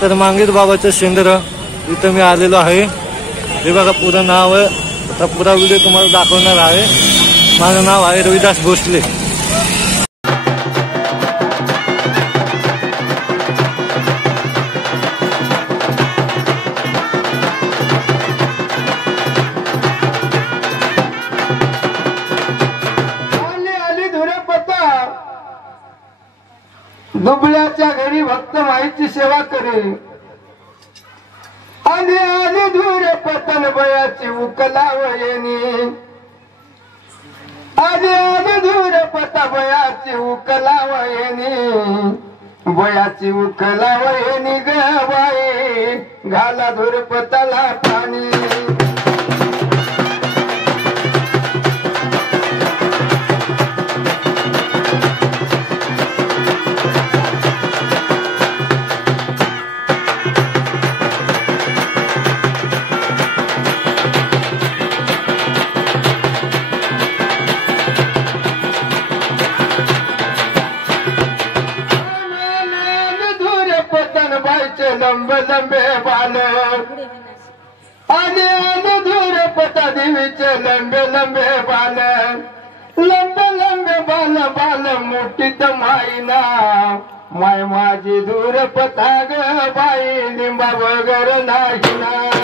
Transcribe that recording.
तर मांगीर बाबाचं शेंदर इथं मी आलेलो आहे। हे बघा पुरं नाव आहे, आता पुरा व्हिडिओ तुम्हाला दाखवणार आहे। माझं नाव आहे रविदास भोसले। दुबळ्याच्या घरी भक्त माईची सेवा करे, आली आली धूर पतन बयाची उकलावयनी, आली आली धूर पता बयाची उकलावयनी, बयाची उकलावयनी ग बाई, घाला धूर पताला पाणी। लंब लंबे बाल आले आले धूर पता देवीचे लंबे लंबे बाल, लंबे लंबे बाल बाल मोठीत माईना, माय माझी धूर पता ग बाई लिंबा वगैरे नाही ना।